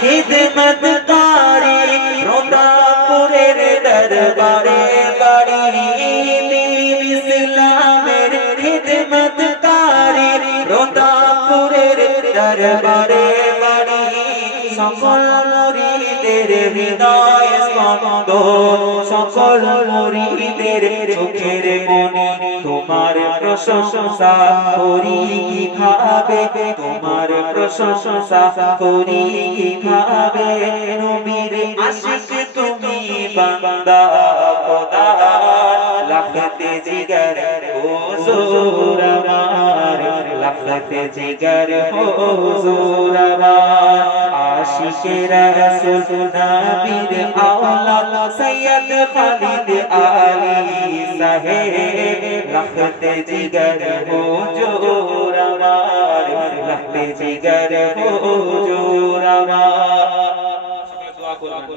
খিদমতকারী রোদাপুরের দরবারে বাড়ি দিন ইসলামের খিদমতকারী রোদাপুরের দরবারে বাড়ি সকল মুরিদের হৃদয় স্পন্দ সকল মুরিদের চোখের মনি তোমার প্রশংসা করি কিভাবে তোমার প্রশংসা করি কিভাবে নবীর আশিক তুমি বান্দা খোদা লাখতে জিগর হুজুর আমার লাখতে জিগর হুজুর আমার আশিকে রাসূল নবীর আওলাদ সৈয়দ খালিদ আলী সাহেব লাখতে জিগর হুজুর আমার লাখতে জিগর হুজুর আমার। সকলে দোয়া করবেন।